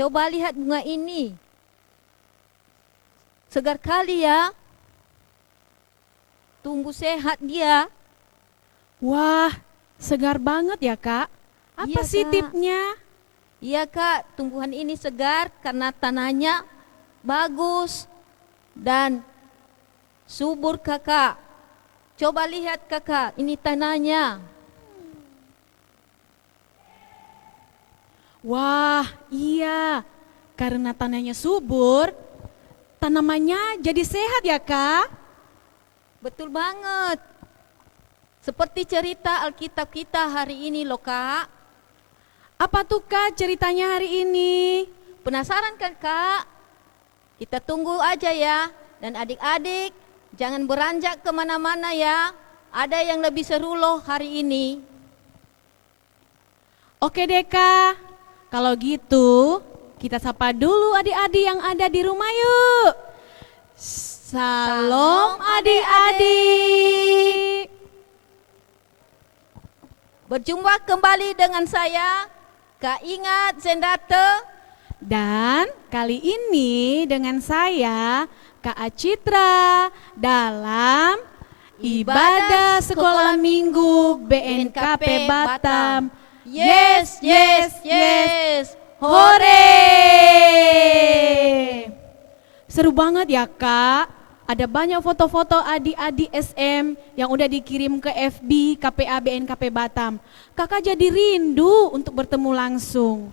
Coba lihat bunga ini. Segar kali ya. Tumbuh sehat dia. Wah, segar banget ya Kak. Apa Iya, sih Kak. tipnya? Iya Kak, tumbuhan ini segar karena tanahnya bagus dan subur Kakak. Coba lihat Kakak, ini tanahnya. Wah, iya. Karena tanahnya subur, tanamannya jadi sehat ya Kak. Betul banget. Seperti cerita Alkitab kita hari ini loh Kak. Apa tuh Kak ceritanya hari ini? Penasaran kan Kak? Kita tunggu aja ya. Dan adik-adik jangan beranjak kemana-mana ya. Ada yang lebih seru loh hari ini. Oke deh Kak, kalau gitu kita sapa dulu adik-adik yang ada di rumah yuk. Salam adik-adik. Berjumpa kembali dengan saya, Kak Ingat Zendate. Dan kali ini dengan saya Kak Acitra dalam Ibadah Sekolah Minggu BNKP Batam. Yes, yes, yes. Hore! Seru banget ya Kak. Ada banyak foto-foto adik-adik SM yang udah dikirim ke FB KPA BNKP Batam. Kakak jadi rindu untuk bertemu langsung.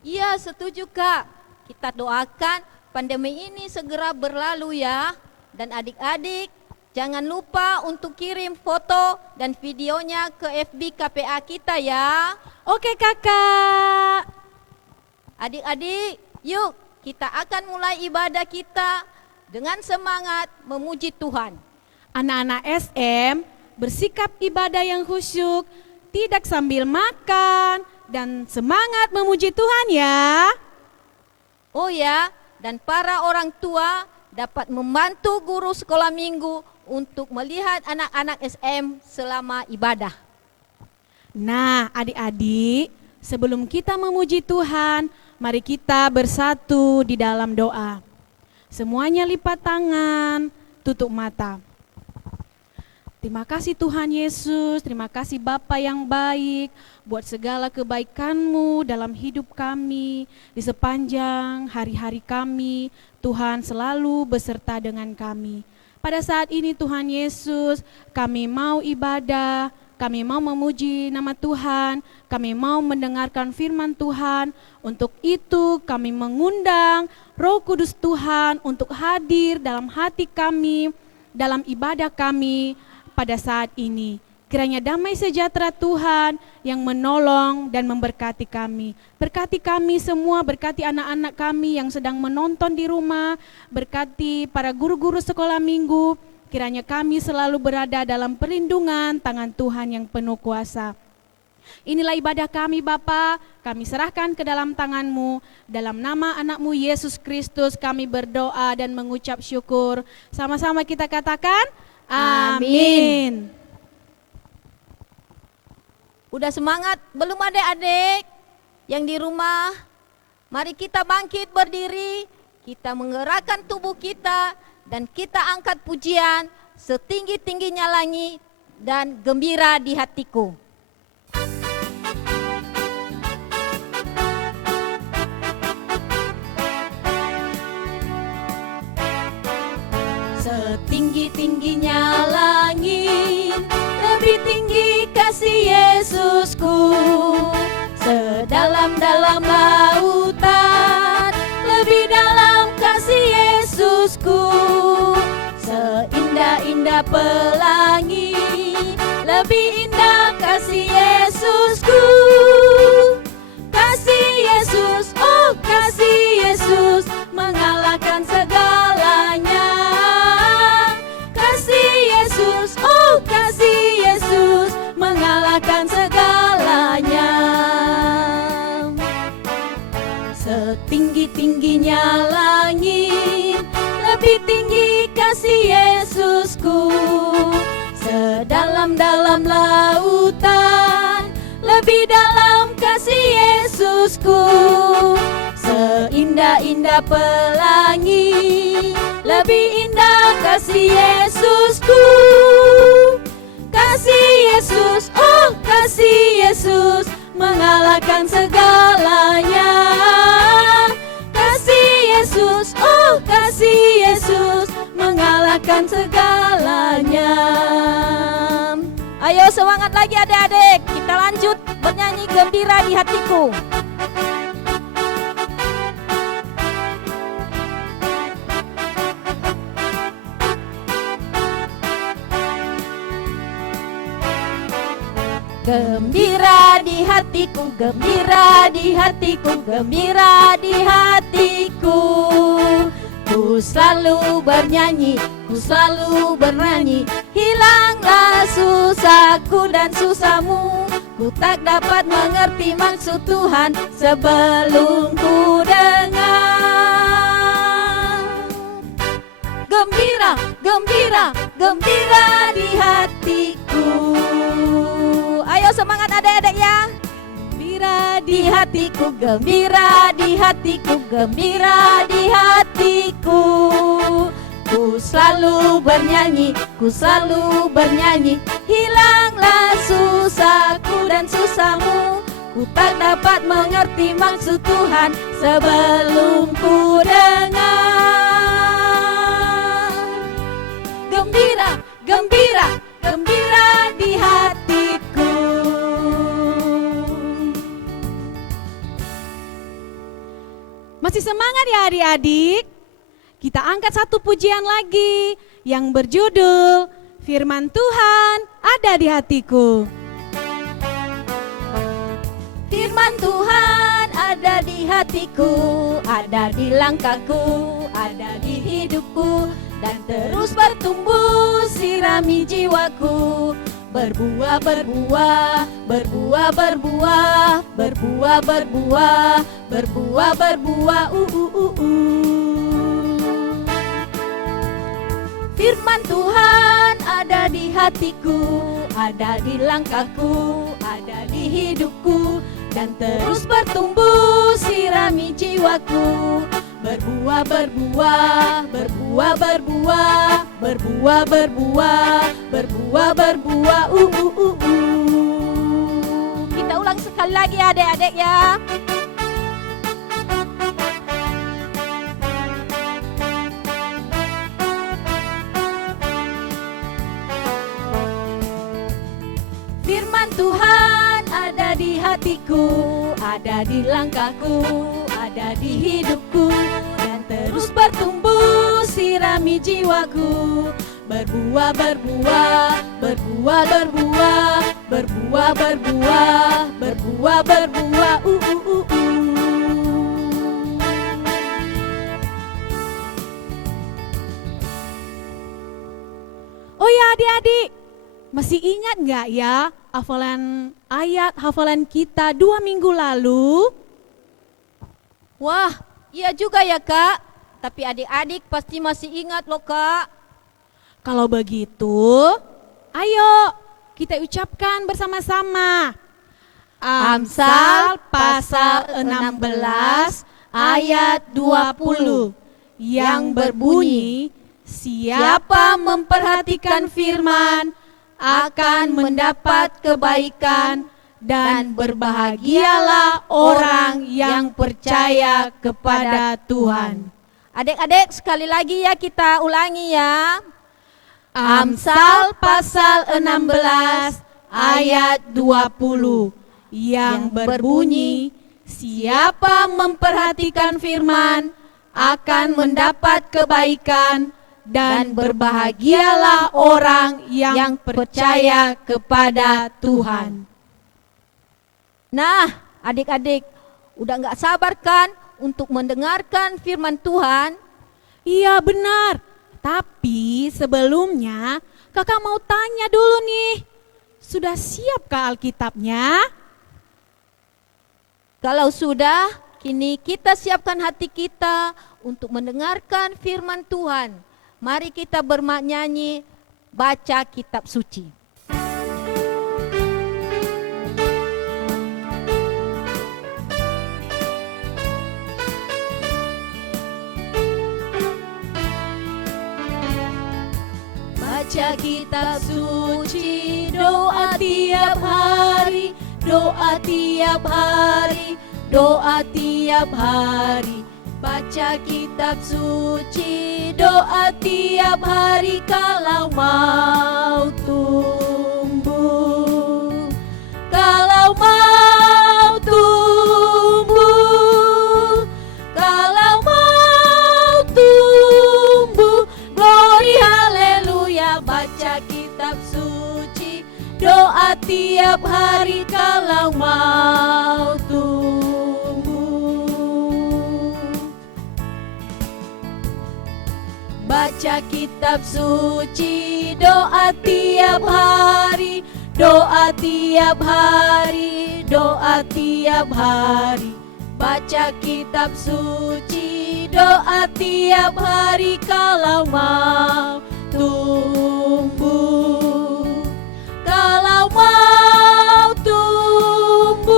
Iya, setuju Kak. Kita doakan pandemi ini segera berlalu ya. Dan adik-adik jangan lupa untuk kirim foto dan videonya ke FB KPA kita ya. Oke Kakak. Adik-adik, yuk kita akan mulai ibadah kita dengan semangat memuji Tuhan. Anak-anak SM bersikap ibadah yang khusyuk, tidak sambil makan, dan semangat memuji Tuhan ya. Oh ya, dan para orang tua dapat membantu guru sekolah minggu untuk melihat anak-anak SM selama ibadah. Nah adik-adik, sebelum kita memuji Tuhan, mari kita bersatu di dalam doa. Semuanya lipat tangan, tutup mata. Terima kasih Tuhan Yesus, terima kasih Bapa yang baik buat segala kebaikan-Mu dalam hidup kami. Di sepanjang hari-hari kami, Tuhan selalu beserta dengan kami. Pada saat ini Tuhan Yesus, kami mau ibadah, kami mau memuji nama Tuhan, kami mau mendengarkan firman Tuhan. Untuk itu kami mengundang Roh Kudus Tuhan untuk hadir dalam hati kami, dalam ibadah kami pada saat ini. Kiranya damai sejahtera Tuhan yang menolong dan memberkati kami. Berkati kami semua, berkati anak-anak kami yang sedang menonton di rumah, berkati para guru-guru sekolah minggu. Kiranya kami selalu berada dalam perlindungan tangan Tuhan yang penuh kuasa. Inilah ibadah kami Bapa, kami serahkan ke dalam tangan-Mu. Dalam nama anak-Mu Yesus Kristus kami berdoa dan mengucap syukur. Sama-sama kita katakan, amin. Udah semangat belum adik-adik yang di rumah? Mari kita bangkit berdiri, kita menggerakkan tubuh kita dan kita angkat pujian setinggi-tingginya langit dan gembira di hatiku. Setinggi-tingginya langit, lebih tinggi kasih Yesusku. Sedalam-dalam lautan, lebih dalam kasih Yesusku. Seindah-indah pelangi, lebih indah kasih Yesusku. Kasih Yesus, oh kasih Yesus, mengalahkan segalanya. Kasih Yesus, oh kasih Yesus, mengalahkan segalanya. Setinggi-tingginya langit, lebih tinggi kasih Yesusku. Sedalam-dalam lautan, lebih dalam kasih Yesusku. indah-indah pelangi, lebih indah kasih Yesusku. Kasih Yesus, oh kasih Yesus, mengalahkan segalanya. Kasih Yesus, oh kasih Yesus, mengalahkan segalanya. Ayo semangat lagi adik-adik, kita lanjut bernyanyi gembira di hatiku. Gembira di hatiku, gembira di hatiku, gembira di hatiku. Ku selalu bernyanyi, ku selalu bernyanyi. Hilanglah susahku dan susahmu. Ku tak dapat mengerti maksud Tuhan sebelum ku dengar. Gembira, gembira, gembira di hatiku. Ayo semangat adik-adik ya. Gembira di hatiku, gembira di hatiku, gembira di hatiku. Ku selalu bernyanyi, ku selalu bernyanyi. Hilanglah susahku dan susahmu. Ku tak dapat mengerti maksud Tuhan sebelum ku dengar. Gembira, gembira, gembira di hatiku. Masih semangat ya adik-adik? Kita angkat satu pujian lagi yang berjudul Firman Tuhan ada di hatiku. Firman Tuhan ada di hatiku, ada di langkahku, ada di hidupku, dan terus bertumbuh sirami jiwaku. Berbuah, berbuah, berbuah, berbuah, berbuah, berbuah, berbuah, berbuah, Firman Tuhan ada di hatiku, ada di langkahku, ada di hidupku, dan terus bertumbuh sirami jiwaku. Berbuah, berbuah, berbuah, berbuah, berbuah, berbuah, berbuah, berbuah, Kita ulang sekali lagi adik-adik ya. Firman Tuhan ada di hatiku, ada di langkahku, ada di hidupku, dan terus bertumbuh sirami jiwaku. Berbuah, berbuah, berbuah, berbuah, berbuah, berbuah, berbuah, berbuah, Oh ya adik-adik, masih ingat nggak ya hafalan ayat hafalan kita 2 minggu lalu? Wah, iya juga ya Kak. Tapi adik-adik pasti masih ingat loh Kak. Kalau begitu, ayo kita ucapkan bersama-sama. Amsal pasal 16 ayat 20 yang berbunyi, siapa memperhatikan firman akan mendapat kebaikan, dan berbahagialah orang yang percaya kepada Tuhan. Adik-adik sekali lagi ya kita ulangi ya. Amsal pasal 16 ayat 20 yang berbunyi, siapa memperhatikan firman akan mendapat kebaikan, dan berbahagialah orang yang percaya kepada Tuhan. Nah, adik-adik, udah gak sabar kan untuk mendengarkan firman Tuhan? Iya benar, tapi sebelumnya kakak mau tanya dulu nih, sudah siapkah Alkitabnya? Kalau sudah, kini kita siapkan hati kita untuk mendengarkan firman Tuhan. Mari kita bernyanyi, baca kitab suci. baca kitab suci, doa tiap hari, doa tiap hari, doa tiap hari. Baca kitab suci, doa tiap hari kalau mau tumbuh. Kalau mau tumbuh, kalau mau tumbuh, glory haleluya. Baca kitab suci, doa tiap hari kalau mau tumbuh. Baca kitab suci, doa tiap hari, doa tiap hari, doa tiap hari. Baca kitab suci, doa tiap hari kalau mau tumbuh. Kalau mau tumbuh,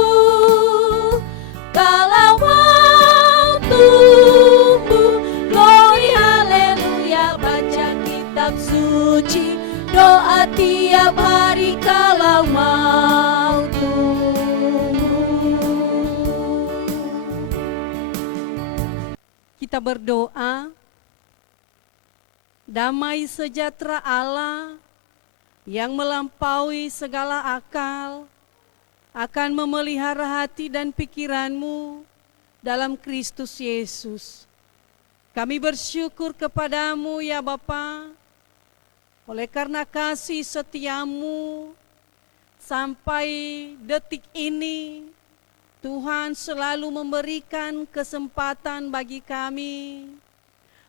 kalau mau tumbuh, glory haleluya. Baca kitab suci, doa tiap hari kalau mau tumbuh. Kita berdoa, damai sejahtera Allah yang melampaui segala akal akan memelihara hati dan pikiranmu dalam Kristus Yesus. Kami bersyukur kepadamu ya Bapa, oleh karena kasih setiamu sampai detik ini, Tuhan selalu memberikan kesempatan bagi kami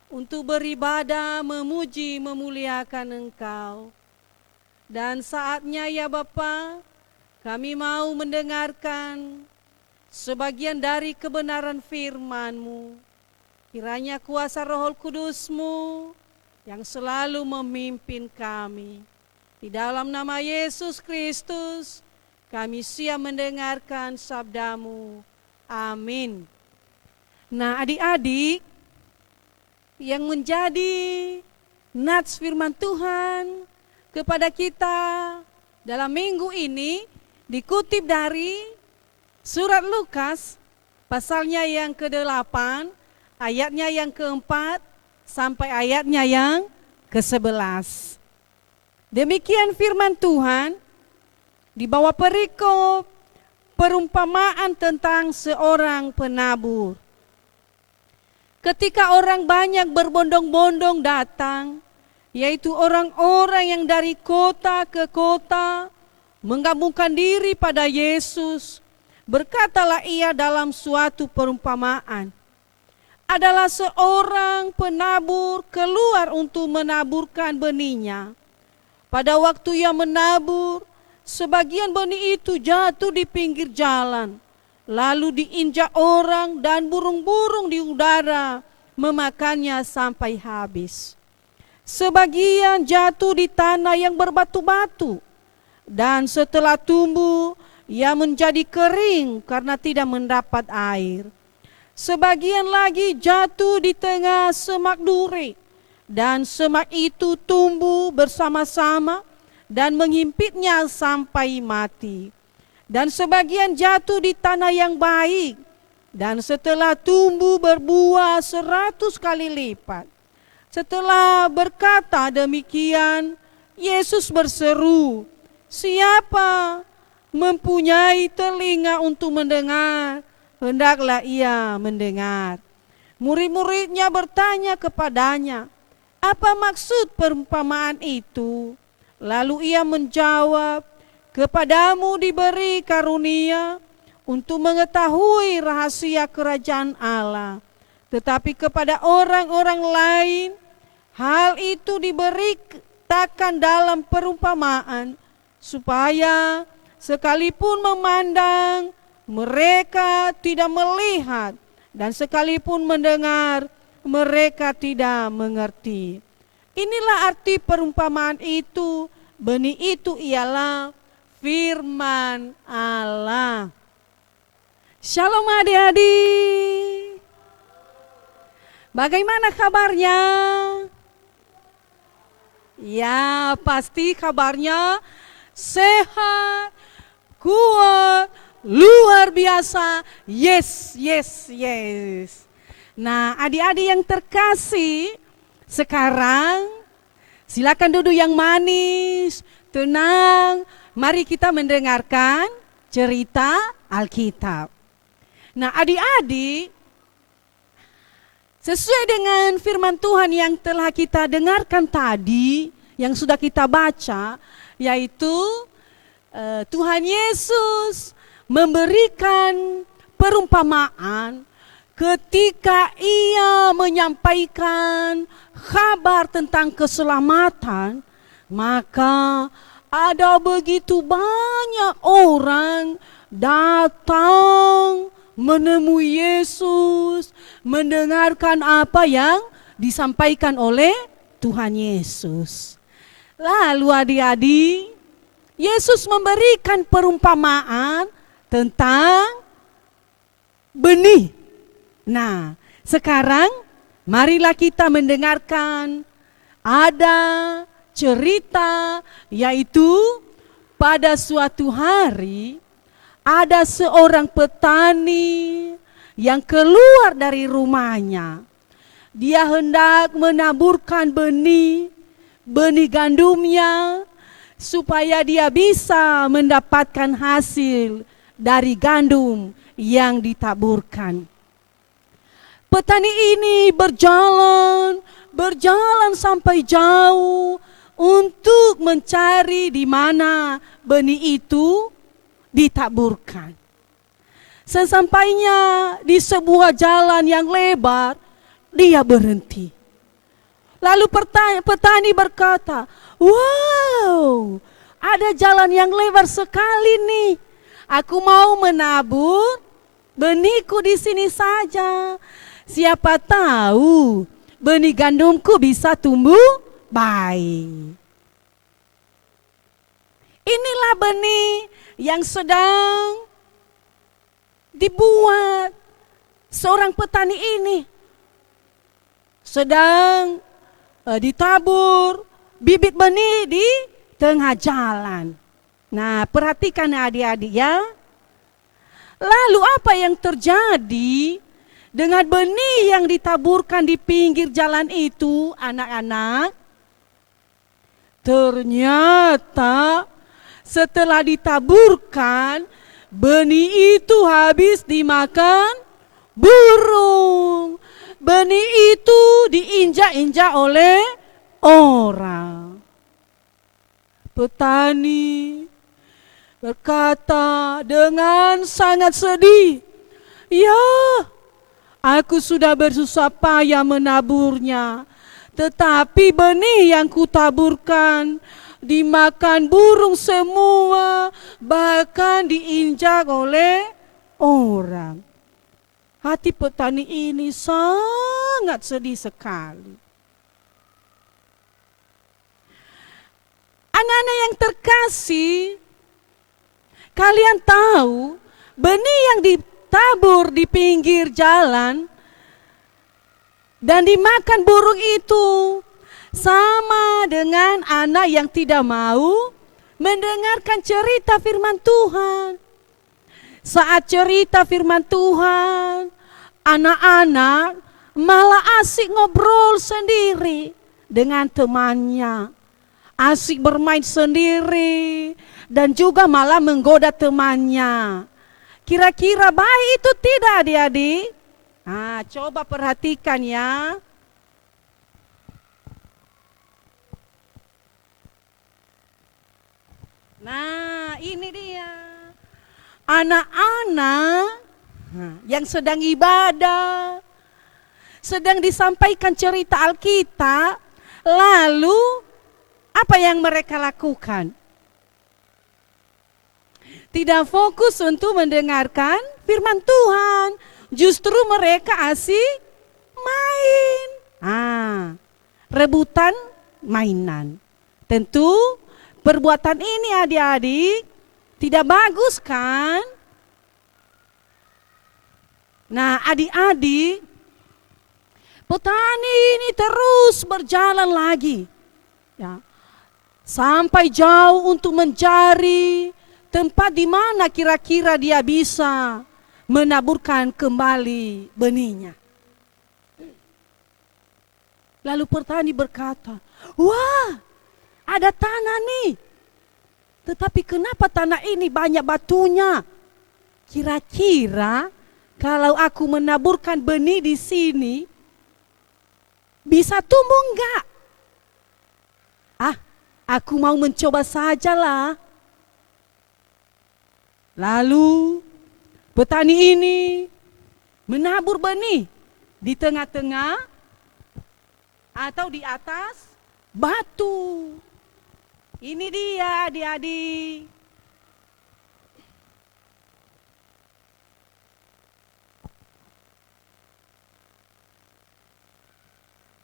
untuk beribadah, memuji, memuliakan Engkau. Dan saatnya ya Bapa, kami mau mendengarkan sebagian dari kebenaran firman-Mu. Kiranya kuasa Roh Kudus-Mu yang selalu memimpin kami. Di dalam nama Yesus Kristus, kami siap mendengarkan sabda-Mu. Amin. Nah, adik-adik, yang menjadi nats firman Tuhan kepada kita dalam minggu ini dikutip dari surat Lukas, pasalnya yang ke-8, ayatnya yang ke-4, sampai ayatnya yang ke-11. Demikian firman Tuhan di bawah perikop perumpamaan tentang seorang penabur. Ketika orang banyak berbondong-bondong datang, yaitu orang-orang yang dari kota ke kota menggabungkan diri pada Yesus, berkatalah ia dalam suatu perumpamaan. Adalah seorang penabur keluar untuk menaburkan benihnya. Pada waktu ia menabur, sebagian benih itu jatuh di pinggir jalan, lalu diinjak orang dan burung-burung di udara memakannya sampai habis. Sebagian jatuh di tanah yang berbatu-batu, dan setelah tumbuh, ia menjadi kering karena tidak mendapat air. Sebagian lagi jatuh di tengah semak duri, dan semak itu tumbuh bersama-sama dan menghimpitnya sampai mati. Dan sebagian jatuh di tanah yang baik, dan setelah tumbuh berbuah 100 kali lipat. Setelah berkata demikian, Yesus berseru, "Siapa mempunyai telinga untuk mendengar, hendaklah ia mendengar." Murid-muridnya bertanya kepadanya, "Apa maksud perumpamaan itu?" Lalu ia menjawab, "Kepadamu diberi karunia untuk mengetahui rahasia kerajaan Allah. Tetapi kepada orang-orang lain, hal itu diberitakan dalam perumpamaan, supaya sekalipun memandang, mereka tidak melihat, dan sekalipun mendengar, mereka tidak mengerti." Inilah arti perumpamaan itu. Benih itu ialah firman Allah. Shalom adik-adik. Bagaimana kabarnya? Ya, pasti kabarnya sehat, kuat, luar biasa. Yes, yes, yes. Nah, adik-adik yang terkasih, sekarang silakan duduk yang manis, tenang. Mari kita mendengarkan cerita Alkitab. Nah, adik-adik, sesuai dengan firman Tuhan yang telah kita dengarkan tadi, yang sudah kita baca, yaitu Tuhan Yesus memberikan perumpamaan ketika ia menyampaikan kabar tentang keselamatan, maka ada begitu banyak orang datang menemui Yesus, mendengarkan apa yang disampaikan oleh Tuhan Yesus. Lalu adik-adik, Yesus memberikan perumpamaan tentang benih. Nah, sekarang marilah kita mendengarkan ada cerita, yaitu pada suatu hari ada seorang petani yang keluar dari rumahnya. Dia hendak menaburkan benih gandumnya supaya dia bisa mendapatkan hasil dari gandum yang ditaburkan. Petani ini berjalan sampai jauh untuk mencari di mana benih itu ditaburkan. Sesampainya di sebuah jalan yang lebar, dia berhenti. Lalu petani berkata, "Wow, ada jalan yang lebar sekali nih. Aku mau menabur benihku di sini saja. Siapa tahu benih gandumku bisa tumbuh baik." Inilah benih yang sedang dibuat seorang petani ini. Sedang ditabur bibit benih di tengah jalan. Nah, perhatikan adik-adik ya. Lalu apa yang terjadi dengan benih yang ditaburkan di pinggir jalan itu, anak-anak? Ternyata setelah ditaburkan, benih itu habis dimakan burung. Benih itu diinjak-injak oleh orang. Petani berkata dengan sangat sedih, "Ya, aku sudah bersusah payah menaburnya, tetapi benih yang kutaburkan dimakan burung semua, bahkan diinjak oleh orang." Hati petani ini sangat sedih sekali. Anak-anak yang terkasih, kalian tahu benih yang ditabur di pinggir jalan dan dimakan burung itu sama dengan anak yang tidak mau mendengarkan cerita firman Tuhan. Saat cerita firman Tuhan, anak-anak malah asik ngobrol sendiri dengan temannya. Asik bermain sendiri dan juga malah menggoda temannya. Kira-kira baik itu tidak adik-adik? Nah, coba perhatikan ya. Nah, ini dia. Anak-anak yang sedang ibadah, sedang disampaikan cerita Alkitab, lalu apa yang mereka lakukan? Tidak fokus untuk mendengarkan firman Tuhan, justru mereka asik main. Rebutan mainan. Tentu perbuatan ini adik-adik tidak bagus kan? Nah, adik-adik, petani ini terus berjalan lagi. Ya, sampai jauh untuk mencari tempat di mana kira-kira dia bisa menaburkan kembali benihnya. Lalu petani berkata, wah, ada tanah nih. Tetapi kenapa tanah ini banyak batunya? Kira-kira kalau aku menaburkan benih di sini, bisa tumbuh enggak? Aku mau mencoba sajalah. Lalu petani ini menabur benih di tengah-tengah atau di atas batu. Ini dia adik-adik.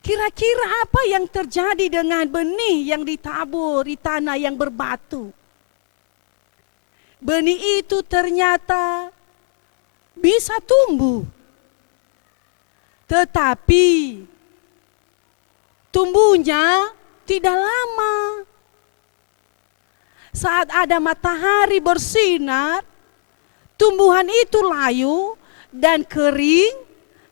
Kira-kira apa yang terjadi dengan benih yang ditabur di tanah yang berbatu? Benih itu ternyata bisa tumbuh. Tetapi tumbuhnya tidak lama. Saat ada matahari bersinar, tumbuhan itu layu dan kering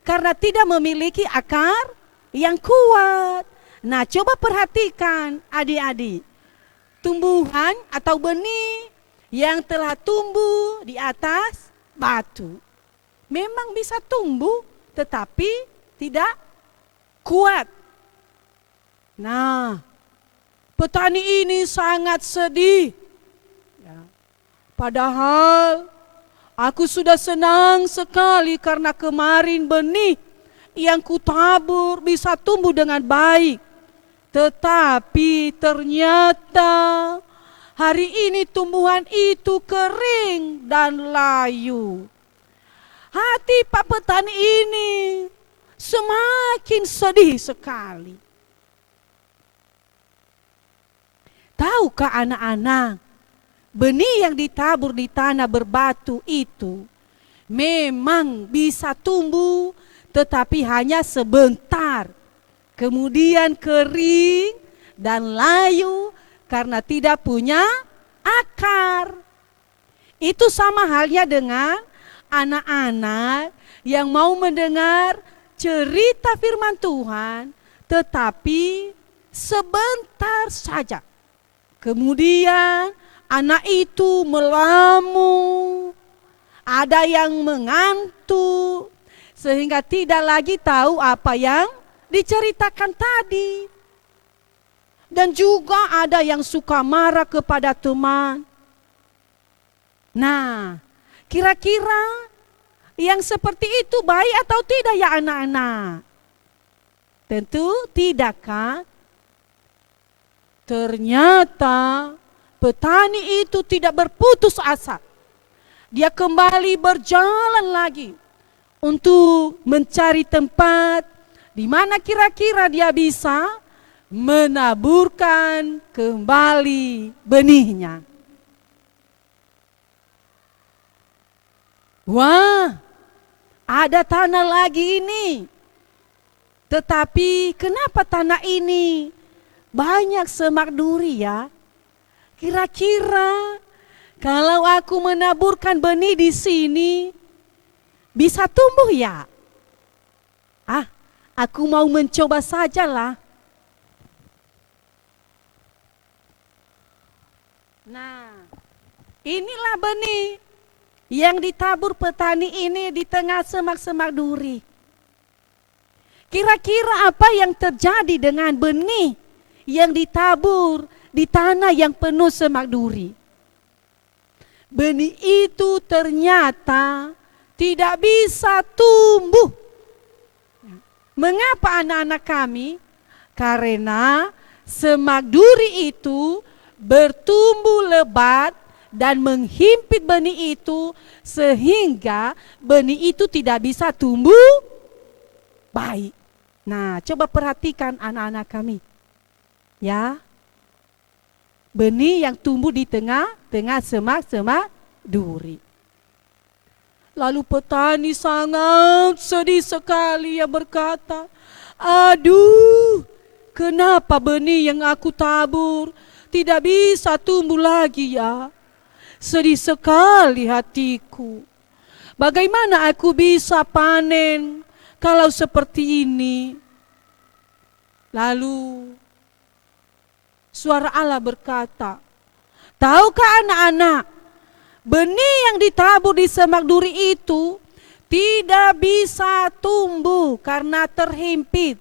karena tidak memiliki akar yang kuat. Nah, coba perhatikan adik-adik. Tumbuhan atau benih yang telah tumbuh di atas batu memang bisa tumbuh tetapi tidak kuat. Nah, petani ini sangat sedih. Padahal aku sudah senang sekali karena kemarin benih yang kutabur bisa tumbuh dengan baik. Tetapi ternyata hari ini tumbuhan itu kering dan layu. Hati Pak petani ini semakin sedih sekali. Tahukah anak-anak, benih yang ditabur di tanah berbatu itu memang bisa tumbuh tetapi hanya sebentar. Kemudian kering dan layu karena tidak punya akar. Itu sama halnya dengan anak-anak yang mau mendengar cerita firman Tuhan tetapi sebentar saja. Kemudian anak itu melamun, ada yang mengantuk, sehingga tidak lagi tahu apa yang diceritakan tadi. Dan juga ada yang suka marah kepada teman. Nah, kira-kira yang seperti itu baik atau tidak ya anak-anak? Tentu tidak kan? Ternyata petani itu tidak berputus asa. Dia kembali berjalan lagi untuk mencari tempat di mana kira-kira dia bisa menaburkan kembali benihnya. Wah, ada tanah lagi ini. Tetapi kenapa tanah ini banyak semak duri ya? Kira-kira kalau aku menaburkan benih di sini, bisa tumbuh ya? Aku mau mencoba sajalah. Nah, inilah benih yang ditabur petani ini di tengah semak-semak duri. Kira-kira apa yang terjadi dengan benih yang ditabur di tanah yang penuh semak duri? Benih itu ternyata tidak bisa tumbuh. Mengapa anak-anak kami? Karena semak duri itu bertumbuh lebat dan menghimpit benih itu sehingga benih itu tidak bisa tumbuh baik. Nah, coba perhatikan anak-anak kami. Ya. Benih yang tumbuh di tengah-tengah semak-semak duri. Lalu petani sangat sedih sekali, ia berkata, aduh, kenapa benih yang aku tabur tidak bisa tumbuh lagi ya. Sedih sekali hatiku. Bagaimana aku bisa panen kalau seperti ini? Lalu suara Allah berkata, tahukah anak-anak, benih yang ditabur di semak duri itu tidak bisa tumbuh karena terhimpit.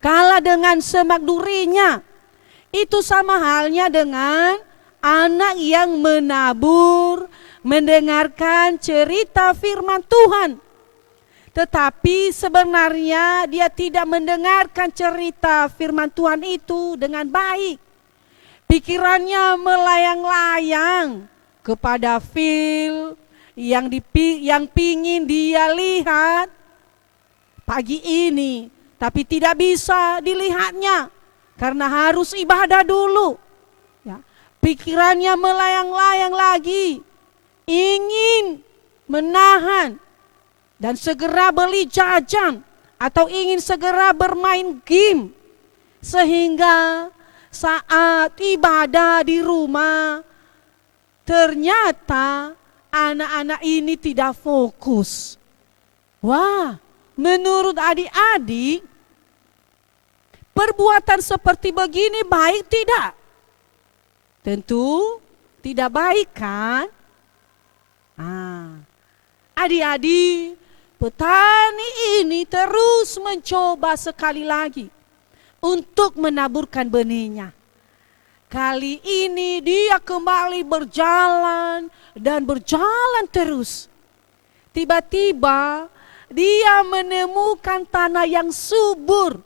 Kalah dengan semak durinya, itu sama halnya dengan anak yang menabur, mendengarkan cerita firman Tuhan. Tetapi sebenarnya dia tidak mendengarkan cerita firman Tuhan itu dengan baik. Pikirannya melayang-layang kepada feel yang pingin dia lihat pagi ini, tapi tidak bisa dilihatnya karena harus ibadah dulu. Ya, pikirannya melayang-layang lagi, ingin menahan dan segera beli jajan atau ingin segera bermain game, sehingga saat ibadah di rumah ternyata anak-anak ini tidak fokus. Wah, menurut adik-adik, perbuatan seperti begini baik tidak? Tentu tidak baik kan? Adik-adik, petani ini terus mencoba sekali lagi untuk menaburkan benihnya. Kali ini dia kembali berjalan dan berjalan terus. Tiba-tiba dia menemukan tanah yang subur,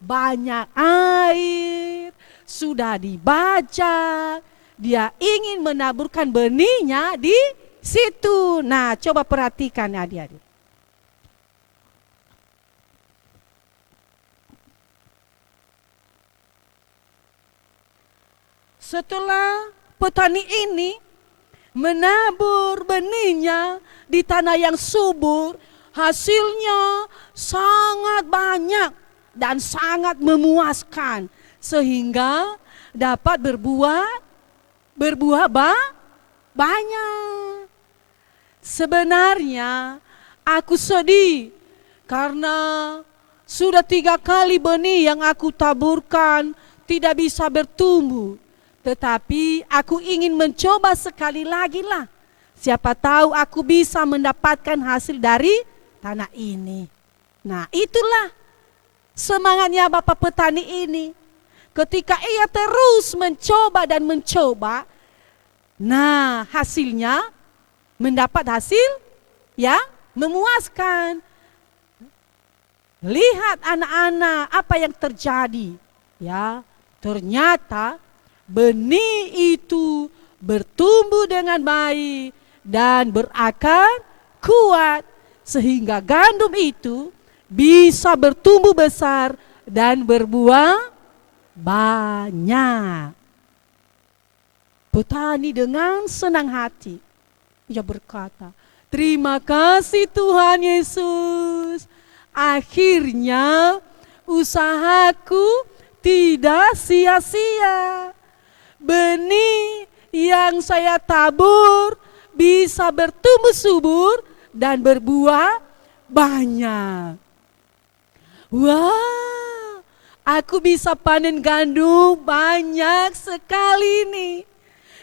banyak air, sudah dibajak. Dia ingin menaburkan benihnya di situ. Nah, coba perhatikan adik-adik. Setelah petani ini menabur benihnya di tanah yang subur, hasilnya sangat banyak dan sangat memuaskan, sehingga dapat berbuah banyak. Sebenarnya aku sedih karena sudah 3 kali benih yang aku taburkan tidak bisa bertumbuh. Tetapi aku ingin mencoba sekali lagi lah. Siapa tahu aku bisa mendapatkan hasil dari tanah ini. Nah, itulah semangatnya Bapak petani ini. Ketika ia terus mencoba dan mencoba, nah hasilnya mendapat hasil yang memuaskan. Lihat anak-anak apa yang terjadi. Ya, ternyata benih itu bertumbuh dengan baik dan berakar kuat, sehingga gandum itu bisa bertumbuh besar dan berbuah banyak. Petani dengan senang hati, ia berkata, terima kasih Tuhan Yesus. Akhirnya usahaku tidak sia-sia. Benih yang saya tabur bisa bertumbuh subur dan berbuah banyak. Wah, aku bisa panen gandum banyak sekali nih.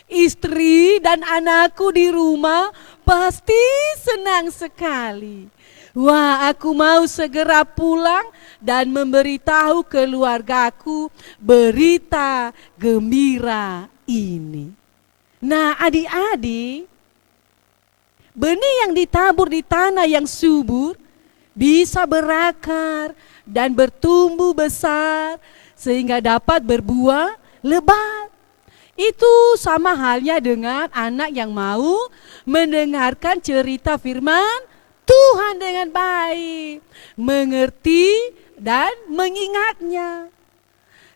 Istri dan anakku di rumah pasti senang sekali. Wah, aku mau segera pulang dan memberitahu keluargaku berita gembira ini. Nah, adik-adik, benih yang ditabur di tanah yang subur bisa berakar dan bertumbuh besar sehingga dapat berbuah lebat. Itu sama halnya dengan anak yang mau mendengarkan cerita firman Tuhan dengan baik, mengerti dan mengingatnya.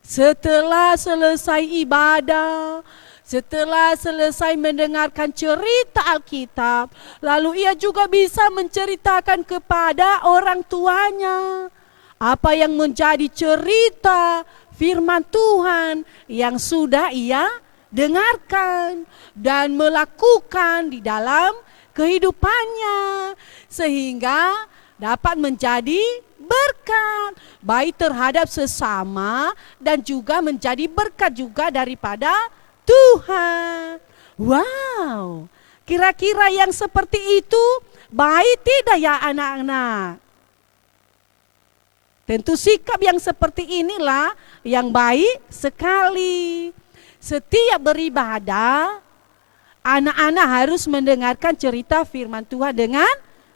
Setelah selesai ibadah, setelah selesai mendengarkan cerita Alkitab, lalu ia juga bisa menceritakan kepada orang tuanya apa yang menjadi cerita firman Tuhan yang sudah ia dengarkan dan melakukan di dalam kehidupannya, sehingga dapat menjadi berkat baik terhadap sesama dan juga menjadi berkat juga daripada Tuhan. Wow, kira-kira yang seperti itu baik tidak ya anak-anak? Tentu sikap yang seperti inilah yang baik sekali. Setiap beribadah, anak-anak harus mendengarkan cerita firman Tuhan dengan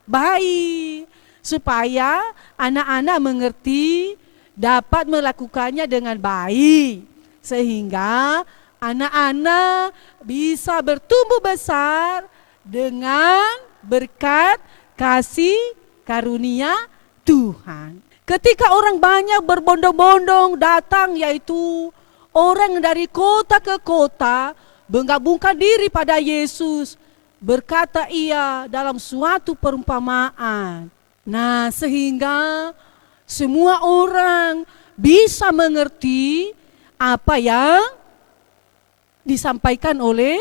baik. Supaya anak-anak mengerti, dapat melakukannya dengan baik. Sehingga anak-anak bisa bertumbuh besar dengan berkat kasih karunia Tuhan. Ketika orang banyak berbondong-bondong datang, yaitu orang dari kota ke kota, menggabungkan diri pada Yesus, berkata ia dalam suatu perumpamaan. Nah, sehingga semua orang bisa mengerti apa yang disampaikan oleh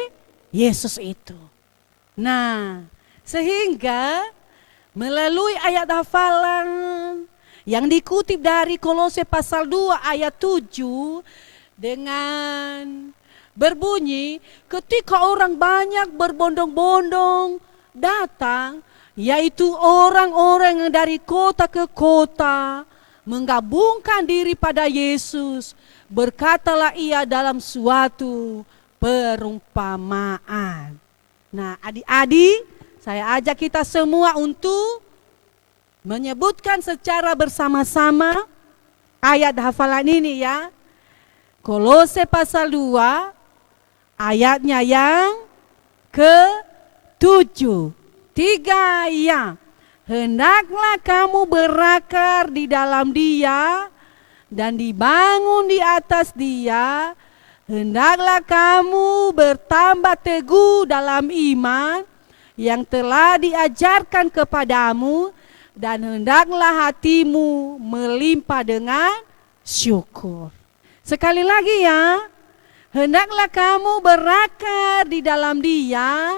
Yesus itu. Nah, sehingga melalui ayat hafalan yang dikutip dari Kolose pasal 2 ayat 7 dengan berbunyi, ketika orang banyak berbondong-bondong datang, yaitu orang-orang yang dari kota ke kota, menggabungkan diri pada Yesus, berkatalah ia dalam suatu perumpamaan. Nah, adik-adik, saya ajak kita semua untuk menyebutkan secara bersama-sama ayat hafalan ini ya. Kolose pasal 2 ayatnya yang ke-7. 3 ya. Hendaklah kamu berakar di dalam Dia dan dibangun di atas Dia. Hendaklah kamu bertambah teguh dalam iman yang telah diajarkan kepadamu, dan hendaklah hatimu melimpah dengan syukur. Sekali lagi ya, hendaklah kamu berakar di dalam Dia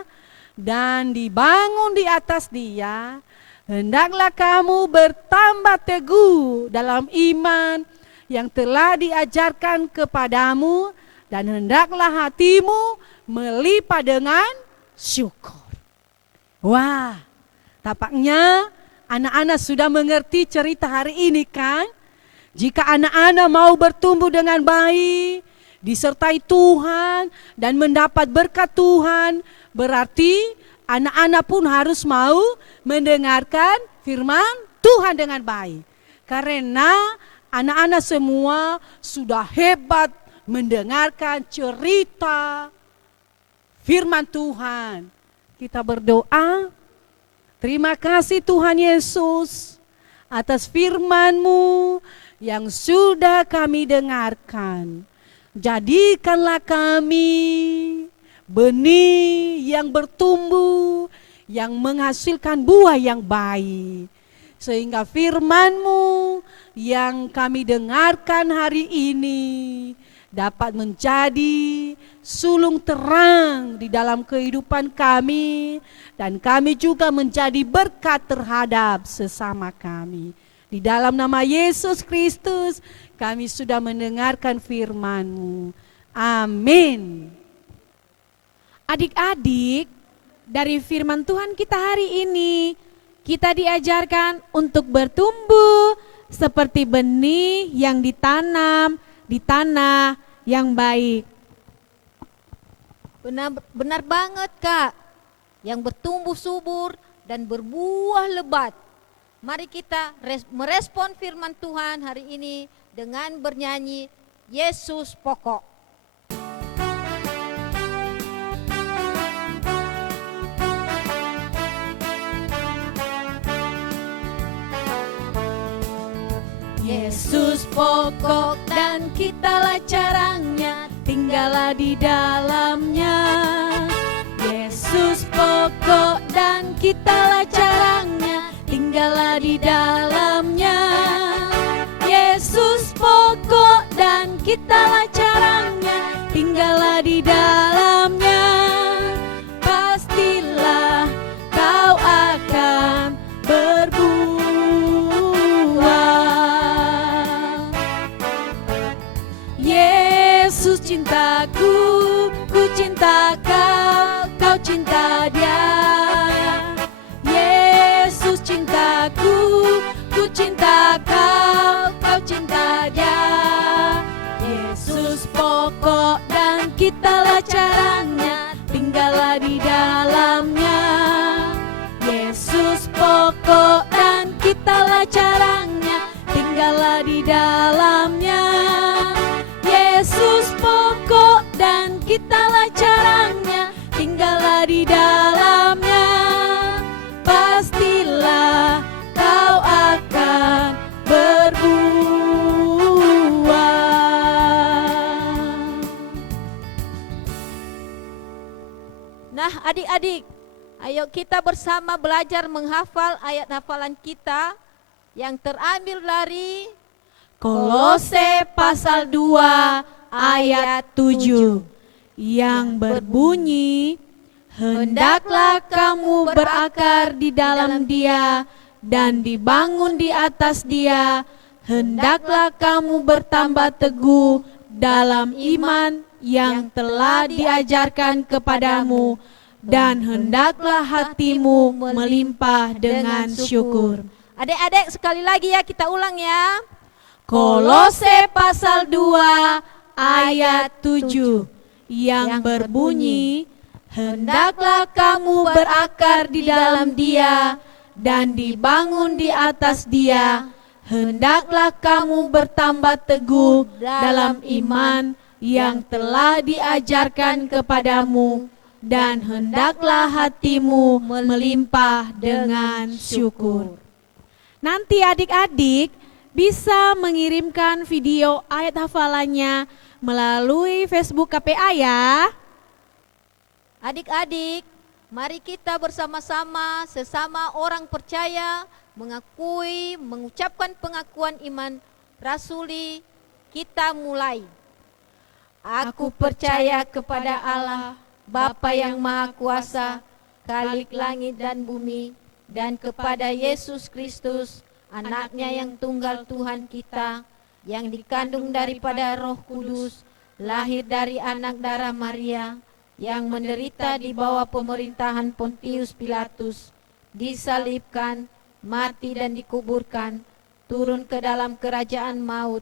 dan dibangun di atas Dia. Hendaklah kamu bertambah teguh dalam iman yang telah diajarkan kepadamu, dan hendaklah hatimu melimpah dengan syukur. Wah, tampaknya anak-anak sudah mengerti cerita hari ini kan? Jika anak-anak mau bertumbuh dengan baik, disertai Tuhan dan mendapat berkat Tuhan, berarti anak-anak pun harus mau mendengarkan firman Tuhan dengan baik. Karena anak-anak semua sudah hebat mendengarkan cerita firman Tuhan. Kita berdoa. Terima kasih Tuhan Yesus atas firman-Mu yang sudah kami dengarkan. Jadikanlah kami benih yang bertumbuh, yang menghasilkan buah yang baik. Sehingga firman-Mu yang kami dengarkan hari ini dapat menjadi sulung terang di dalam kehidupan kami, dan kami juga menjadi berkat terhadap sesama kami. Di dalam nama Yesus Kristus kami sudah mendengarkan firman-Mu. Amin. Adik-adik, dari firman Tuhan kita hari ini, kita diajarkan untuk bertumbuh seperti benih yang ditanam di tanah yang baik. Benar banget Kak, yang bertumbuh subur dan berbuah lebat. Mari kita merespon firman Tuhan hari ini dengan bernyanyi Yesus Pokok. Yesus pokok dan kitalah carangnya, tinggallah di dalamnya. Yesus pokok dan kitalah carangnya, tinggallah di dalamnya. Yesus pokok dan kitalah caranya, tinggallah di dalamnya. Pastilah kau akan berbuah. Yesus cintaku, ku cinta kau, kau cinta Dia. Yesus cintaku, ku cinta kau, kau cinta Dia. Yesus pokok dan kitalah caranya, tinggallah di dalamnya. Yesus pokok dan kitalah caranya, tinggallah di dalamnya. Yesus pokok dan kitalah caranya, tinggallah di dalamnya. Pastilah kau akan berbuah. Nah, adik-adik, ayo kita bersama belajar menghafal ayat hafalan kita yang terambil dari Kolose pasal 2 ayat 7 yang berbunyi, hendaklah kamu berakar di dalam Dia dan dibangun di atas Dia. Hendaklah kamu bertambah teguh dalam iman yang telah diajarkan kepadamu, dan hendaklah hatimu melimpah dengan syukur. Adik-adik, sekali lagi ya, kita ulang ya. Kolose pasal 2 ayat 7 yang berbunyi, hendaklah kamu berakar di dalam Dia dan dibangun di atas Dia. Hendaklah kamu bertambah teguh dalam iman yang telah diajarkan kepadamu, dan hendaklah hatimu melimpah dengan syukur. Nanti adik-adik bisa mengirimkan video ayat hafalannya melalui Facebook KPA ya. Adik-adik, mari kita bersama-sama sesama orang percaya mengucapkan pengakuan iman rasuli. Kita mulai. Aku percaya kepada Allah, Bapa yang Maha Kuasa, Khalik langit dan bumi, dan kepada Yesus Kristus, Anaknya yang tunggal Tuhan kita, yang dikandung daripada Roh Kudus, lahir dari anak darah Maria, yang menderita di bawah pemerintahan Pontius Pilatus, disalibkan, mati dan dikuburkan, turun ke dalam kerajaan maut,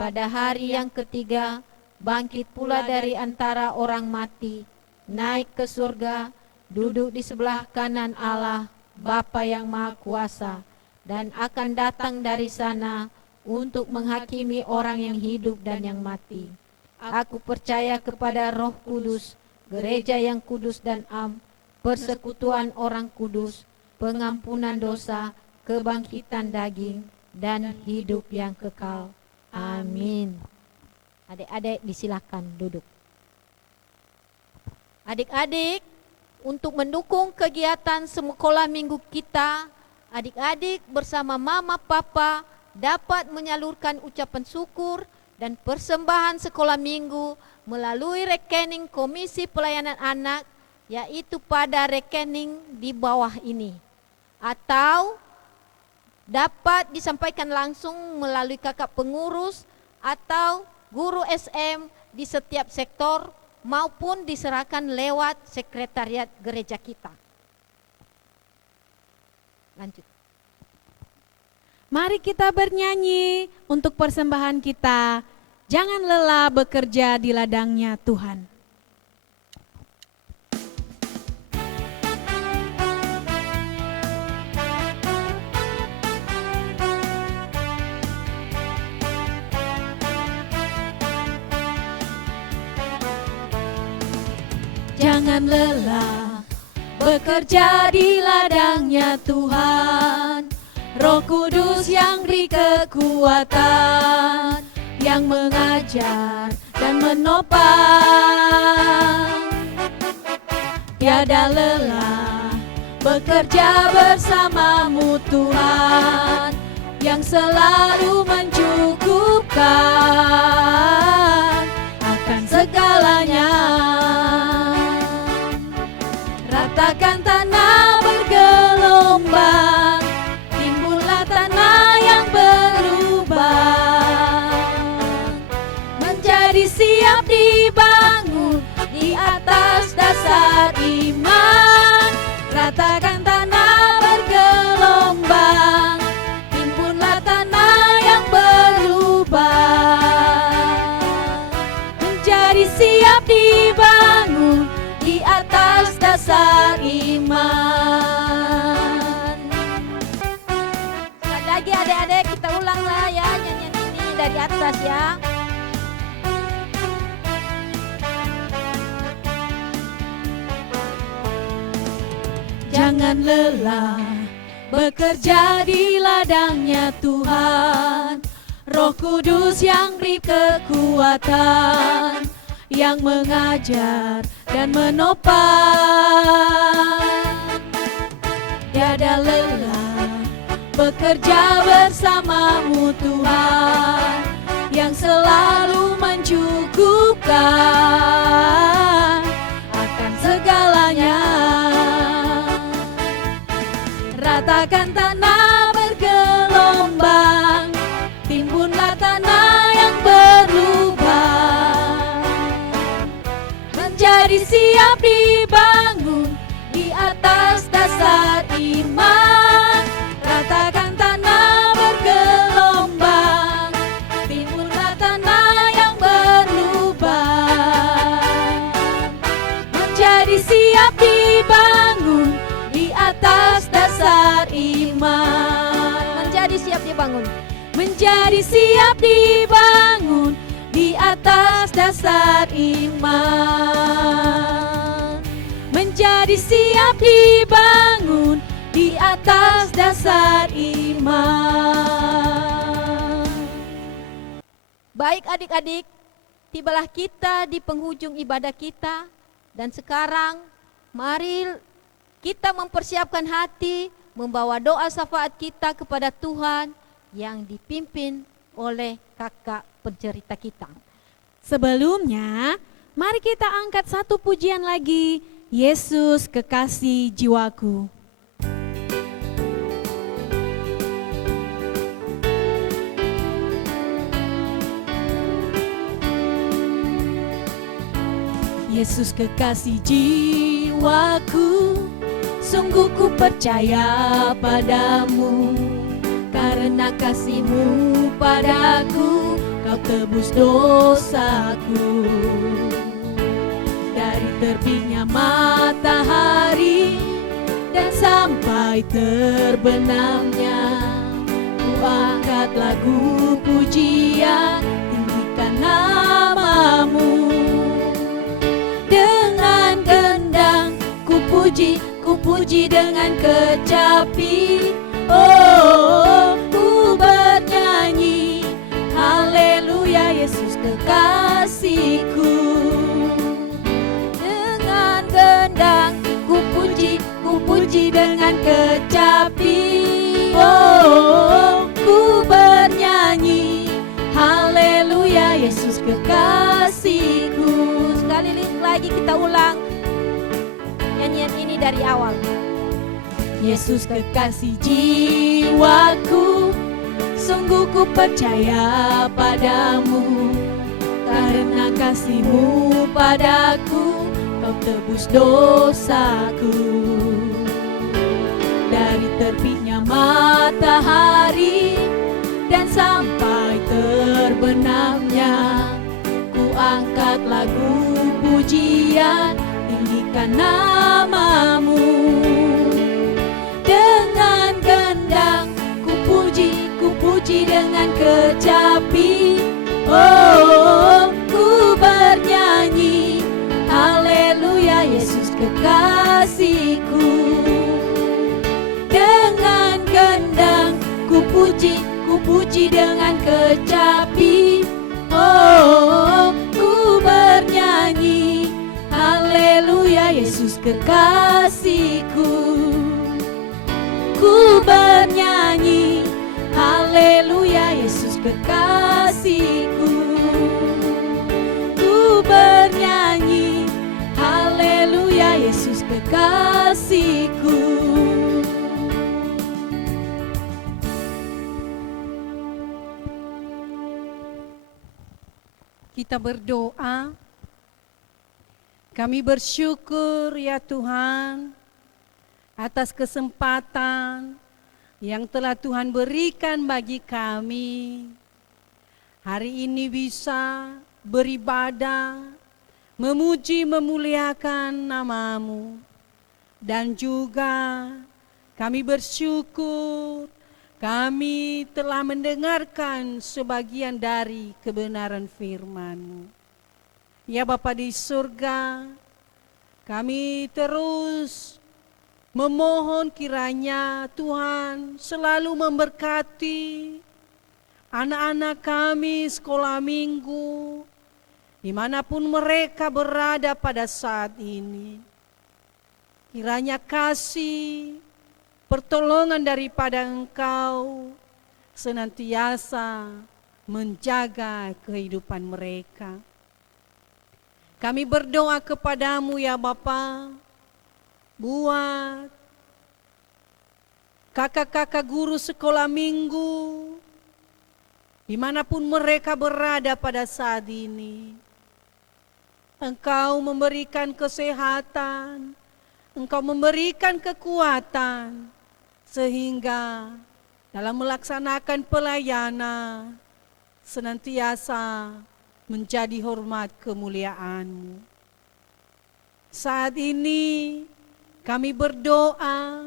pada hari yang ketiga bangkit pula dari antara orang mati, naik ke surga, duduk di sebelah kanan Allah, Bapa yang Maha Kuasa, dan akan datang dari sana untuk menghakimi orang yang hidup dan yang mati. Aku percaya kepada Roh Kudus, gereja yang kudus dan am, persekutuan orang kudus, pengampunan dosa, kebangkitan daging, dan hidup yang kekal. Amin. Adik-adik disilakan duduk. Adik-adik, untuk mendukung kegiatan sekolah minggu kita, adik-adik bersama mama papa dapat menyalurkan ucapan syukur dan persembahan sekolah minggu melalui rekening Komisi Pelayanan Anak, yaitu pada rekening di bawah ini, atau dapat disampaikan langsung melalui kakak pengurus atau guru SM di setiap sektor, maupun diserahkan lewat sekretariat gereja kita. Lanjut. Mari kita bernyanyi untuk persembahan kita. Jangan lelah bekerja di ladangnya Tuhan. Jangan lelah bekerja di ladangnya Tuhan. Roh Kudus yang beri kekuatan, yang mengajar dan menopang. Tiada lelah bekerja bersamamu Tuhan, yang selalu mencukupkan. segalanya. Ratakan tanah bergelombang, timbullah tanah yang berubah, menjadi siap dibangun di atas dasar iman. Ratakan tanah bergelombang, timbullah tanah yang berubah, menjadi siap dibangun di atas dasar iman. Sekali lagi adik-adik, kita ulanglah ya nyanyian ini dari atas ya. Jangan lelah bekerja di ladangnya Tuhan. Roh Kudus yang beri kekuatan, yang mengajar dan menopang. Tiada lelah bekerja bersamamu Tuhan, yang selalu mencukupkan akan segalanya. Ratakan tanah bergelombang, timbunlah tanah yang berubah, menjadi siap dibangun di atas dasar iman. Ratakan tanah bergelombang, timbunlah tanah yang berubah, menjadi siap dibangun di atas dasar iman. Menjadi siap dibangun. Menjadi siap dibangun di atas dasar iman. Menjadi siap dibangun di atas dasar iman. Baik adik-adik, tibalah kita di penghujung ibadah kita. Dan sekarang mari kita mempersiapkan hati, membawa doa syafaat kita kepada Tuhan yang dipimpin oleh kakak pencerita kita. Sebelumnya, mari kita angkat satu pujian lagi, Yesus kekasih jiwaku. Yesus kekasih jiwaku, sungguh ku percaya padamu, karena kasih-Mu padaku, Kau tebus dosaku. Dari terbitnya matahari dan sampai terbenamnya, ku angkat lagu pujian, tinggikan nama-Mu. Dengan gendang ku puji dengan kecapi. Oh, ku bernyanyi, haleluya Yesus kekasihku. Dengan gendang ku puji dengan kecapi. Oh, ku bernyanyi, haleluya Yesus kekasihku. Sekali lagi kita ulang nyanyian ini dari awal. Yesus kekasih jiwaku, sungguh ku percaya padamu, karena kasih-Mu padaku, Kau tebus dosaku. Dari terbitnya matahari dan sampai terbenamnya, ku angkat lagu pujian, tinggikan nama-Mu. Dengan gendang ku puji dengan kecapi. Oh, ku bernyanyi, haleluya Yesus kekasihku. Dengan gendang ku puji dengan kecapi. Oh, ku bernyanyi, haleluya Yesus kekasihku. Ku bernyanyi, haleluya Yesus kekasihku. Ku bernyanyi, Yesus kekasihku. Kita berdoa. Kami bersyukur ya Tuhan atas kesempatan yang telah Tuhan berikan bagi kami. Hari ini bisa beribadah, memuji, memuliakan nama-Mu. Dan juga kami bersyukur kami telah mendengarkan sebagian dari kebenaran firman-Mu. Ya Bapa di surga, kami terus memohon kiranya Tuhan selalu memberkati anak-anak kami sekolah minggu, dimanapun mereka berada pada saat ini. Kiranya kasih, pertolongan daripada Engkau senantiasa menjaga kehidupan mereka. Kami berdoa kepadamu ya Bapa, buat kakak-kakak guru sekolah minggu, dimanapun mereka berada pada saat ini. Engkau memberikan kesehatan, Engkau memberikan kekuatan, sehingga dalam melaksanakan pelayanan senantiasa menjadi hormat kemuliaan-Mu. Saat ini kami berdoa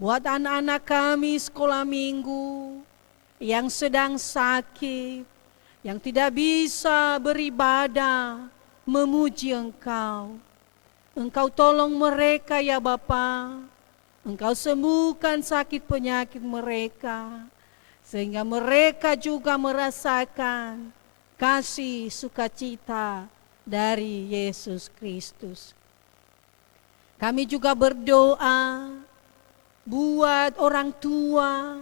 buat anak-anak kami sekolah minggu yang sedang sakit, yang tidak bisa beribadah, memuji Engkau. Engkau tolong mereka ya Bapa, Engkau sembuhkan sakit penyakit mereka, sehingga mereka juga merasakan kasih sukacita dari Yesus Kristus. Kami juga berdoa buat orang tua,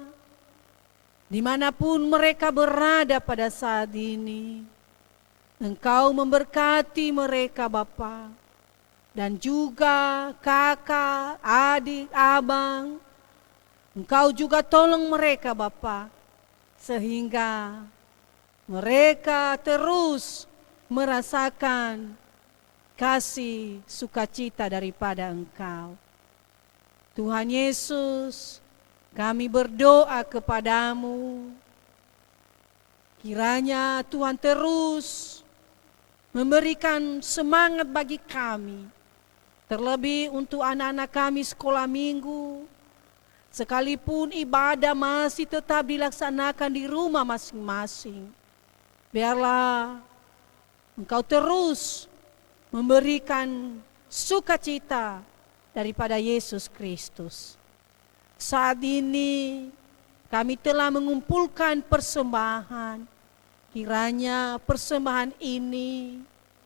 dimanapun mereka berada pada saat ini. Engkau memberkati mereka Bapa, dan juga kakak, adik, abang. Engkau juga tolong mereka Bapa, sehingga mereka terus merasakan kasih sukacita daripada Engkau. Tuhan Yesus, kami berdoa kepadamu, kiranya Tuhan terus memberikan semangat bagi kami, terlebih untuk anak-anak kami sekolah minggu, sekalipun ibadah masih tetap dilaksanakan di rumah masing-masing. Biarlah Engkau terus memberikan sukacita daripada Yesus Kristus. Saat ini kami telah mengumpulkan persembahan. Kiranya persembahan ini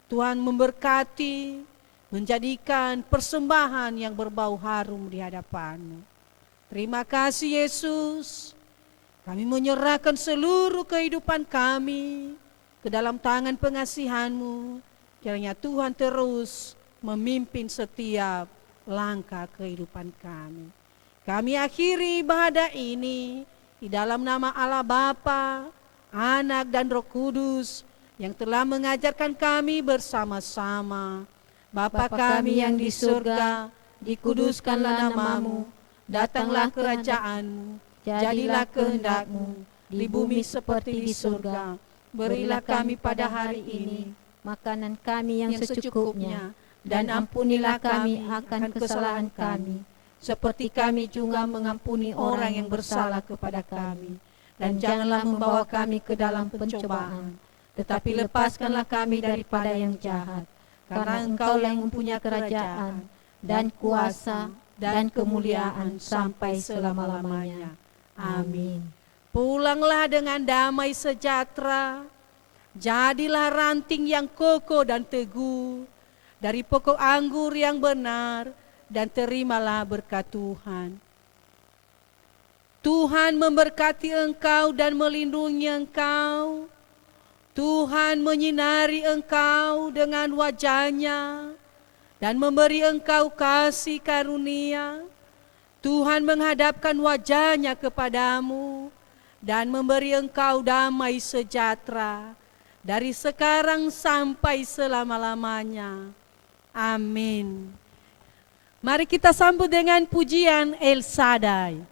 Tuhan memberkati, menjadikan persembahan yang berbau harum di hadapan-Mu. Terima kasih Yesus. Kami menyerahkan seluruh kehidupan kami ke dalam tangan pengasihan-Mu. Kiranya Tuhan terus memimpin setiap langkah kehidupan kami. Kami akhiri ibadah ini di dalam nama Allah Bapa, Anak dan Roh Kudus yang telah mengajarkan kami bersama-sama. Bapa kami yang di surga, dikuduskanlah nama-Mu, datanglah kerajaan-Mu, jadilah kehendak-Mu di bumi seperti di surga. Berilah kami pada hari ini makanan kami yang secukupnya, dan ampunilah kami akan kesalahan kami, seperti kami juga mengampuni orang yang bersalah kepada kami. Dan janganlah membawa kami ke dalam pencobaan, tetapi lepaskanlah kami daripada yang jahat. Karena Engkaulah yang mempunyai kerajaan, dan kuasa, dan kemuliaan sampai selama-lamanya. Amin. Pulanglah dengan damai sejahtera, jadilah ranting yang kokoh dan teguh, dari pokok anggur yang benar, dan terimalah berkat Tuhan. Tuhan memberkati engkau dan melindungi engkau. Tuhan menyinari engkau dengan wajah-Nya dan memberi engkau kasih karunia. Tuhan menghadapkan wajahnya kepadamu dan memberi engkau damai sejahtera dari sekarang sampai selama-lamanya. Amin. Mari kita sambut dengan pujian El Shaddai.